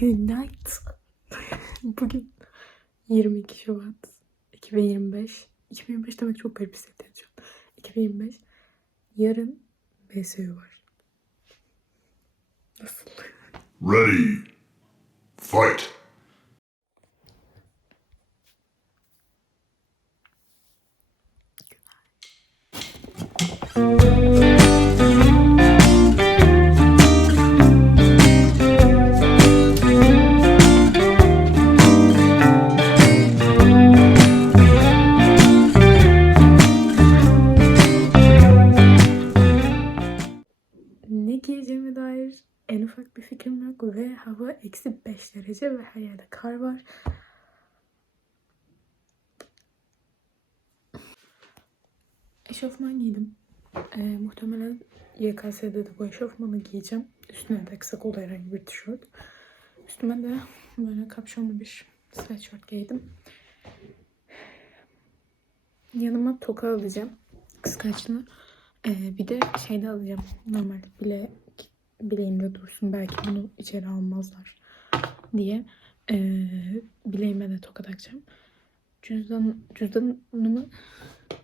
Günaydın. Bugün 22 Şubat 2025. 2025 demek çok garip hissettiriyor şu an. 2025. Yarın BSU var. Nasıl? Ready. Fight. En ufak bir fikrim yok ve hava eksi 5 derece ve her yerde kar var. Eşofman giydim. Ee, muhtemelen YKS'de de bu eşofmanı giyeceğim. Üstüne de kısa kollu herhangi bir tişört. Üstüme de böyle kapşonlu bir sweatshirt giydim. Yanıma toka alacağım. Kıskaçlı. Ee, bir de şey de alacağım. Normal bile bileğimde dursun. Belki bunu içeri almazlar diye. Ee, bileğime de toka takacağım. Cüzdan, cüzdanımı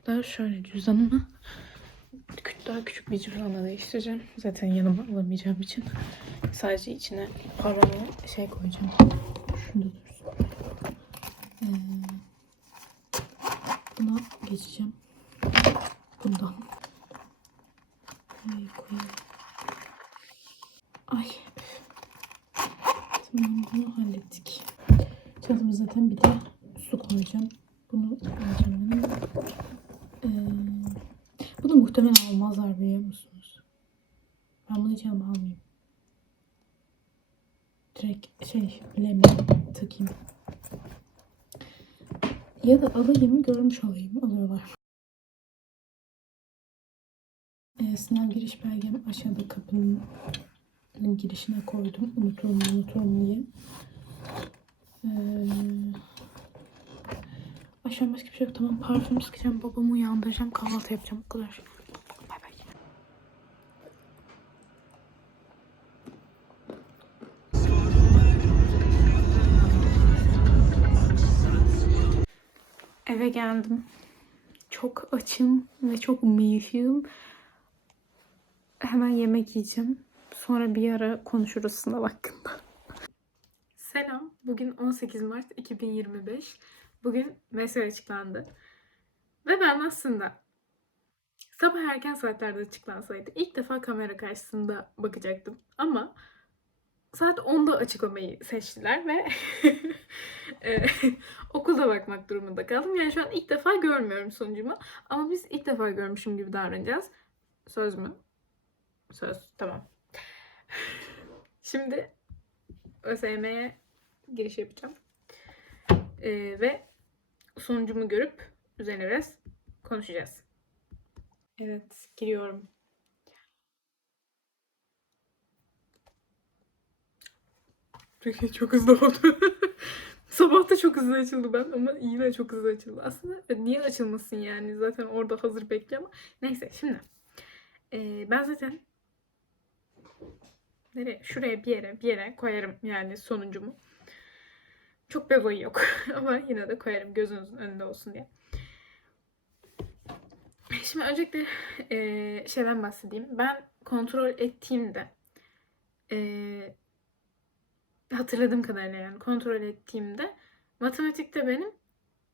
daha şöyle cüzdanımı daha küçük bir cüzdanla değiştireceğim. Zaten yanıma alamayacağım için. Sadece içine paramı şey koyacağım. Şunda dursun. Ee, buna geçeceğim. Bundan. Buraya koyayım. Tamam bunu hallettik. Çantamı zaten bir de su koyacağım. Bunu alacağım benim. Ee, bunu muhtemelen almazlar biliyor musunuz? Ben bunu hiç almayayım. Direkt şey bileğime takayım. Ya da alayım görmüş olayım. Alıyorlar. Ee, sınav giriş belgem aşağıda kapının girişine koydum. Unuturum unuturum diye. Ee, aşağı başka bir şey yok. Tamam parfüm sıkacağım. Babamı uyandıracağım. Kahvaltı yapacağım. O kadar. Bay bay. Eve geldim. Çok açım ve çok mişim. Hemen yemek yiyeceğim. Sonra bir ara konuşuruz sınav hakkında. Selam. Bugün 18 Mart 2025. Bugün mesaj açıklandı. Ve ben aslında sabah erken saatlerde açıklansaydı ilk defa kamera karşısında bakacaktım. Ama saat 10'da açıklamayı seçtiler ve e, okulda bakmak durumunda kaldım. Yani şu an ilk defa görmüyorum sonucumu. Ama biz ilk defa görmüşüm gibi davranacağız. Söz mü? Söz. Tamam. Şimdi ÖSYM'ye giriş yapacağım. Ee, ve sonucumu görüp üzerine biraz konuşacağız. Evet, giriyorum. Türkiye çok hızlı oldu. Sabah da çok hızlı açıldı ben ama yine çok hızlı açıldı. Aslında niye açılmasın yani? Zaten orada hazır bekliyor ama. Neyse şimdi. Ee, ben zaten nereye? Şuraya bir yere bir yere koyarım yani sonuncumu. Çok olayı yok ama yine de koyarım gözünüzün önünde olsun diye. Şimdi öncelikle eee, şeyden bahsedeyim. Ben kontrol ettiğimde eee, hatırladığım kadarıyla yani kontrol ettiğimde matematikte benim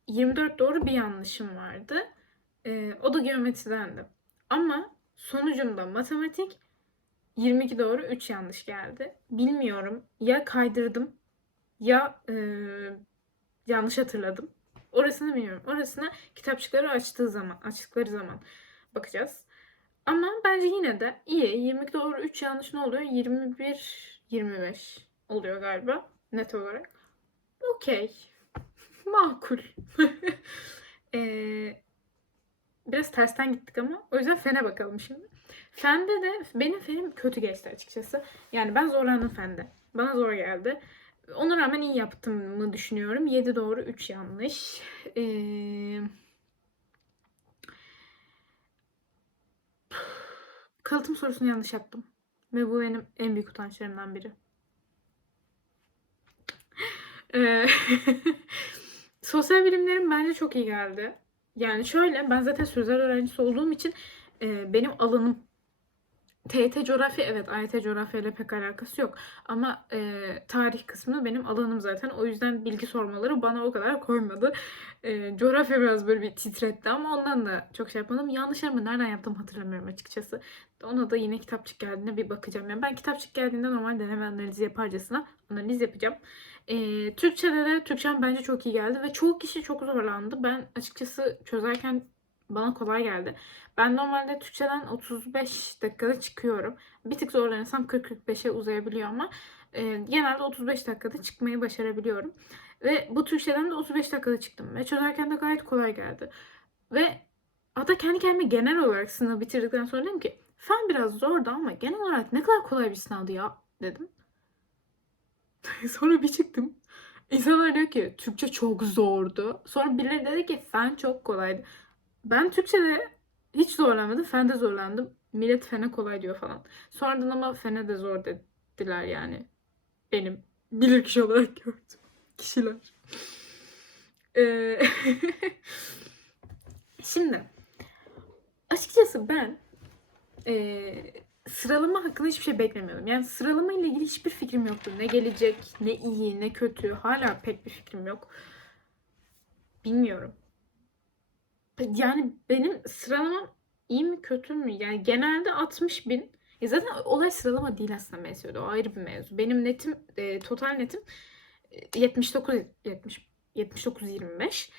24 doğru bir yanlışım vardı. Eee, o da geometridendi. Ama sonucumda matematik 22 doğru 3 yanlış geldi. Bilmiyorum ya kaydırdım ya eee, yanlış hatırladım. Orasını bilmiyorum. Orasına kitapçıkları açtığı zaman, açtıkları zaman bakacağız. Ama bence yine de iyi. 22 doğru 3 yanlış ne oluyor? 21 25 oluyor galiba net olarak. Okey. Makul. Eee, biraz tersten gittik ama o yüzden fene bakalım şimdi. Fende de benim fenim kötü geçti açıkçası. Yani ben zorlandım fende. Bana zor geldi. Ona rağmen iyi yaptığımı düşünüyorum. 7 doğru 3 yanlış. Ee, kalıtım sorusunu yanlış yaptım. Ve bu benim en büyük utançlarımdan biri. Ee, sosyal bilimlerim bence çok iyi geldi. Yani şöyle ben zaten sözel öğrencisi olduğum için e, benim alanım TYT coğrafya evet AYT coğrafya ile pek alakası yok. Ama e, tarih kısmı benim alanım zaten. O yüzden bilgi sormaları bana o kadar koymadı. E, coğrafya biraz böyle bir titretti ama ondan da çok şey yapmadım. Yanlışlarımı nereden yaptım hatırlamıyorum açıkçası. Ona da yine kitapçık geldiğinde bir bakacağım. Yani ben kitapçık geldiğinde normal deneme analizi yaparcasına analiz yapacağım. E, Türkçe'de de Türkçem bence çok iyi geldi ve çoğu kişi çok zorlandı. Ben açıkçası çözerken bana kolay geldi. Ben normalde Türkçeden 35 dakikada çıkıyorum. Bir tık zorlanırsam 40-45'e uzayabiliyor ama e, genelde 35 dakikada çıkmayı başarabiliyorum. Ve bu Türkçeden de 35 dakikada çıktım. Ve çözerken de gayet kolay geldi. Ve hatta kendi kendime genel olarak sınavı bitirdikten sonra dedim ki fen biraz zordu ama genel olarak ne kadar kolay bir sınavdı ya dedim. sonra bir çıktım. İnsanlar diyor ki Türkçe çok zordu. Sonra birileri dedi ki fen çok kolaydı. Ben Türkçe'de hiç zorlanmadım. Fende zorlandım. Millet fene kolay diyor falan. Sonradan ama fene de zor dediler yani. Benim bilir kişi olarak gördüm. Kişiler. Ee, Şimdi açıkçası ben ee, sıralama hakkında hiçbir şey beklemiyordum. Yani sıralama ile ilgili hiçbir fikrim yoktu. Ne gelecek, ne iyi, ne kötü. Hala pek bir fikrim yok. Bilmiyorum. Yani benim sıralamam iyi mi kötü mü? Yani genelde 60 bin. Ya zaten olay sıralama değil aslında MSU'da. O ayrı bir mevzu. Benim netim, e, total netim e, 79 70 79 25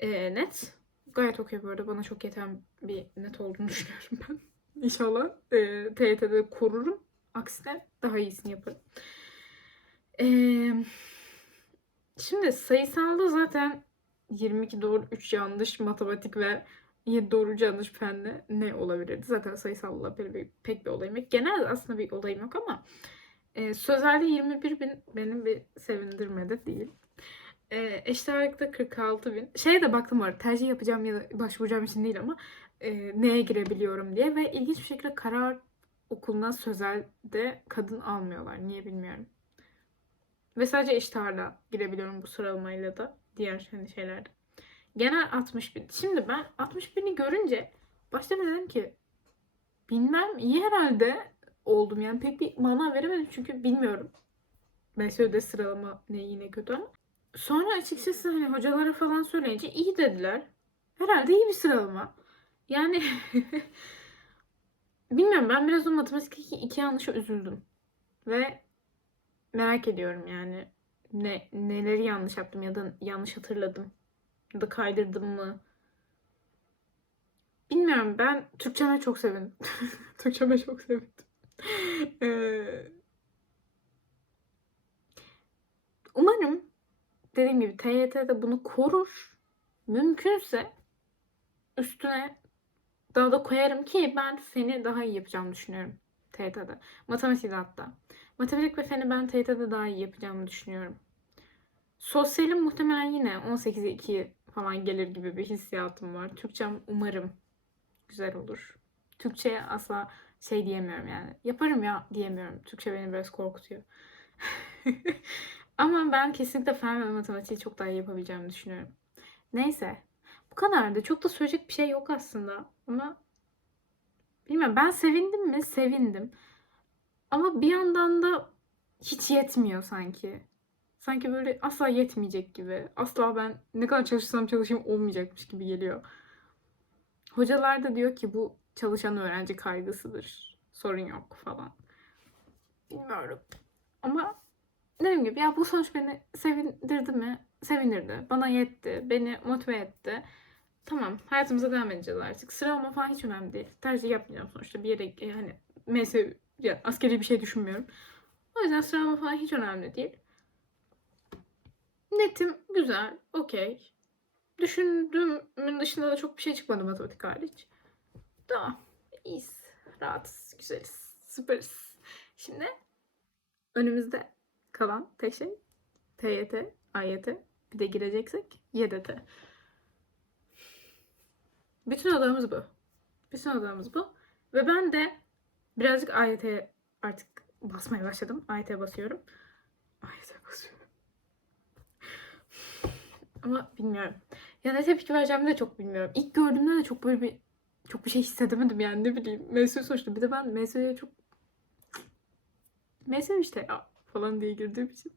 e, net. Gayet okey bu arada. Bana çok yeten bir net olduğunu düşünüyorum ben. İnşallah e, TYT'de korurum. Aksine daha iyisini yaparım. E, şimdi sayısalda zaten 22 doğru 3 yanlış matematik ve 7 doğru yanlış fende ne olabilirdi? Zaten sayısalla pek bir, pek bir olayım yok. Genelde aslında bir olayım yok ama e, sözelde 21 bin benim bir sevindirmedi değil. E, eşit ağırlıkta 46 bin. Şeye de baktım var tercih yapacağım ya da başvuracağım için değil ama e, neye girebiliyorum diye ve ilginç bir şekilde karar okuluna sözelde kadın almıyorlar. Niye bilmiyorum. Ve sadece eşit girebiliyorum bu sıralamayla da diğer hani şeylerde. Genel 60 bin. Şimdi ben 60 bini görünce başta dedim ki bilmem iyi herhalde oldum. Yani pek bir mana veremedim çünkü bilmiyorum. MSÖ'de sıralama ne iyi ne kötü ama. Sonra açıkçası hani hocalara falan söyleyince iyi dediler. Herhalde iyi bir sıralama. Yani bilmiyorum ben biraz o matematikteki iki yanlışa üzüldüm. Ve merak ediyorum yani ne neleri yanlış yaptım ya da yanlış hatırladım ya da kaydırdım mı? Bilmiyorum ben Türkçeme çok sevindim. Türkçeme çok sevindim. Ee, umarım dediğim gibi TYT'de bunu korur. Mümkünse üstüne daha da koyarım ki ben feni daha iyi yapacağımı düşünüyorum TYT'de. Matematikte hatta. Matematik ve feni ben TYT'de daha iyi yapacağımı düşünüyorum. Sosyalim muhtemelen yine 18'e 2 falan gelir gibi bir hissiyatım var. Türkçem umarım güzel olur. Türkçe'ye asla şey diyemiyorum yani. Yaparım ya diyemiyorum. Türkçe beni biraz korkutuyor. Ama ben kesinlikle fen ve matematiği çok daha iyi yapabileceğimi düşünüyorum. Neyse. Bu kadardı. Çok da söyleyecek bir şey yok aslında. Ama bilmiyorum. Ben sevindim mi? Sevindim. Ama bir yandan da hiç yetmiyor sanki. Sanki böyle asla yetmeyecek gibi. Asla ben ne kadar çalışsam çalışayım olmayacakmış gibi geliyor. Hocalar da diyor ki bu çalışan öğrenci kaygısıdır. Sorun yok falan. Bilmiyorum. Ama dediğim gibi ya bu sonuç beni sevindirdi mi? Sevindirdi. Bana yetti. Beni motive etti. Tamam hayatımıza devam edeceğiz artık. Sıralama falan hiç önemli değil. Tercih yapmayacağım sonuçta. Bir yere yani mesela ya, askeri bir şey düşünmüyorum. O yüzden sıralama falan hiç önemli değil. Netim güzel, okey. Düşündüğümün dışında da çok bir şey çıkmadı matematik hariç. Tamam, iyiyiz, rahatız, güzeliz, süperiz. Şimdi önümüzde kalan tek şey TYT, AYT, bir de gireceksek YDT. Bütün odamız bu. Bütün odamız bu. Ve ben de birazcık AYT artık basmaya başladım. AYT basıyorum. AYT basıyorum. Ama bilmiyorum. Ya ne tepki vereceğimi de çok bilmiyorum. İlk gördüğümde de çok böyle bir çok bir şey hissedemedim yani ne bileyim. Mesut sonuçta. Bir de ben Mesut'a çok Mesut işte ya falan diye girdiğim için.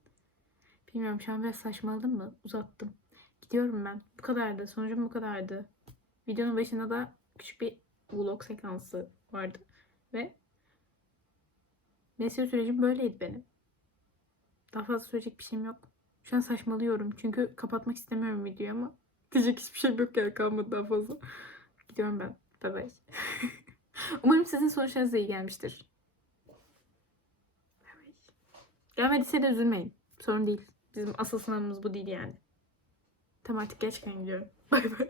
Bilmiyorum şu an biraz saçmaladım mı? Uzattım. Gidiyorum ben. Bu kadardı. Sonucum bu kadardı. Videonun başında da küçük bir vlog sekansı vardı. Ve Mesut sürecim böyleydi benim. Daha fazla söyleyecek bir şeyim yok. Şu an saçmalıyorum. Çünkü kapatmak istemiyorum videoyu ama diyecek hiçbir şey yok yani kalmadı daha fazla. Gidiyorum ben. Bye bye. Umarım sizin sonuçlarınız iyi gelmiştir. Gelmediyse de üzülmeyin. Sorun değil. Bizim asıl sınavımız bu değil yani. Tamam artık geç gidiyorum. Bay bay.